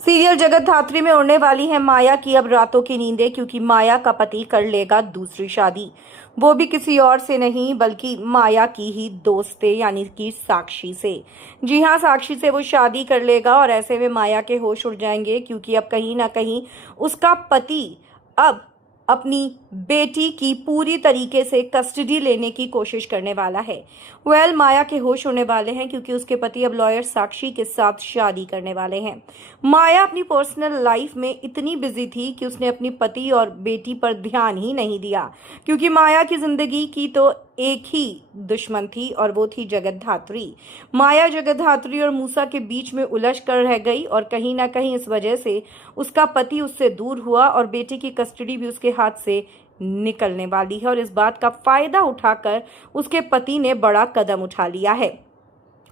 Serial जगत धात्री में उड़ने वाली है माया की अब रातों की नींदें, क्योंकि माया का पति कर लेगा दूसरी शादी। वो भी किसी और से नहीं बल्कि माया की ही दोस्त से यानी कि साक्षी से। जी हाँ, साक्षी से वो शादी कर लेगा और ऐसे में माया के होश उड़ जाएंगे, क्योंकि अब कहीं ना कहीं उसका पति अब अपनी बेटी की पूरी तरीके से कस्टडी लेने की कोशिश करने वाला है। माया के होश होने वाले हैं, क्योंकि उसके पति अब लॉयर साक्षी के साथ शादी करने वाले हैं। माया अपनी पर्सनल लाइफ में इतनी बिजी थी कि उसने अपनी पति और बेटी पर ध्यान ही नहीं दिया, क्योंकि माया की जिंदगी की तो एक ही दुश्मन थी और वो थी जगत धात्री। माया जगत धात्री और मूसा के बीच में उलझ कर रह गई और कहीं ना कहीं इस वजह से उसका पति उससे दूर हुआ और बेटी की कस्टडी भी उसके हाथ से निकलने वाली है। और इस बात का फायदा उठाकर उसके पति ने बड़ा कदम उठा लिया है।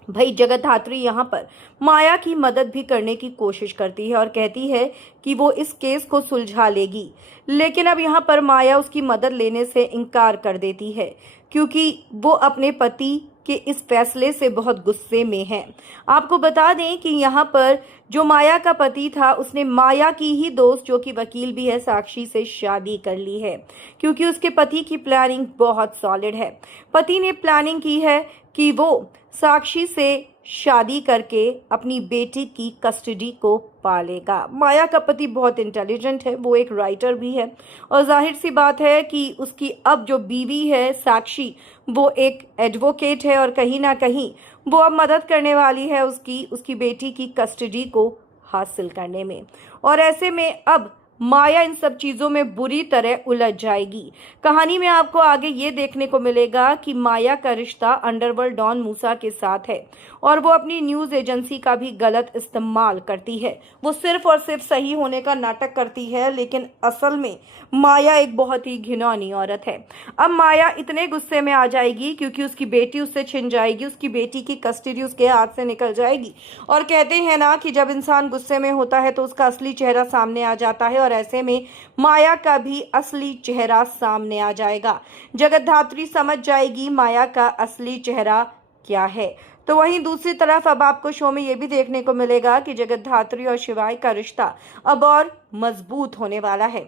भाई जगत धात्री यहाँ पर माया की मदद भी करने की कोशिश करती है और कहती है कि वो इस केस को सुलझा लेगी, लेकिन अब यहाँ पर माया उसकी मदद लेने से इनकार कर देती है, क्योंकि वो अपने पति के इस फैसले से बहुत गुस्से में है। आपको बता दें कि यहाँ पर जो माया का पति था उसने माया की ही दोस्त, जो कि वकील भी है, साक्षी से शादी कर ली है, क्योंकि उसके पति की प्लानिंग बहुत सॉलिड है। पति ने प्लानिंग की है कि वो साक्षी से शादी करके अपनी बेटी की कस्टडी को पालेगा। माया का पति बहुत इंटेलिजेंट है, वो एक राइटर भी है और जाहिर सी बात है कि उसकी अब जो बीवी है साक्षी, वो एक एडवोकेट है और कहीं ना कहीं वो अब मदद करने वाली है उसकी बेटी की कस्टडी को हासिल करने में। और ऐसे में अब माया इन सब चीजों में बुरी तरह उलझ जाएगी। कहानी में आपको आगे ये देखने को मिलेगा कि माया का रिश्ता अंडरवर्ल्ड डॉन मूसा के साथ है और वो अपनी न्यूज एजेंसी का भी गलत इस्तेमाल करती है। वो सिर्फ और सिर्फ सही होने का नाटक करती है, लेकिन असल में माया एक बहुत ही घिनौनी औरत है। अब माया इतने गुस्से में आ जाएगी क्योंकि उसकी बेटी उससे छिन जाएगी, उसकी बेटी की कस्टडी उसके हाथ से निकल जाएगी। और कहते हैं ना कि जब इंसान गुस्से में होता है तो उसका असली चेहरा सामने आ जाता है, और ऐसे में माया का भी असली चेहरा सामने आ जाएगा। जगत धात्री समझ जाएगी माया का असली चेहरा क्या है। तो वहीं दूसरी तरफ अब आपको शो में यह भी देखने को मिलेगा कि जगत धात्री और शिवाय का रिश्ता अब और मजबूत होने वाला है।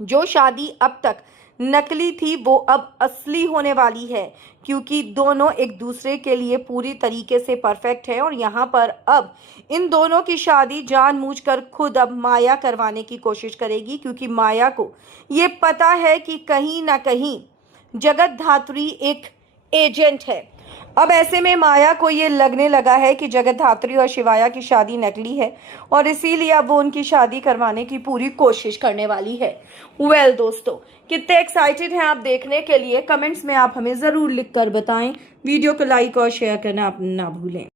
जो शादी अब तक नकली थी वो अब असली होने वाली है, क्योंकि दोनों एक दूसरे के लिए पूरी तरीके से परफेक्ट है। और यहाँ पर अब इन दोनों की शादी जानबूझकर खुद अब माया करवाने की कोशिश करेगी, क्योंकि माया को ये पता है कि कहीं ना कहीं जगत धात्री एक एजेंट है। अब ऐसे में माया को ये लगने लगा है कि जगत धात्री और शिवाया की शादी नकली है और इसीलिए अब वो उनकी शादी करवाने की पूरी कोशिश करने वाली है। दोस्तों, कितने एक्साइटेड हैं आप देखने के लिए? कमेंट्स में आप हमें ज़रूर लिख कर बताएं। वीडियो को लाइक और शेयर करना आप ना भूलें।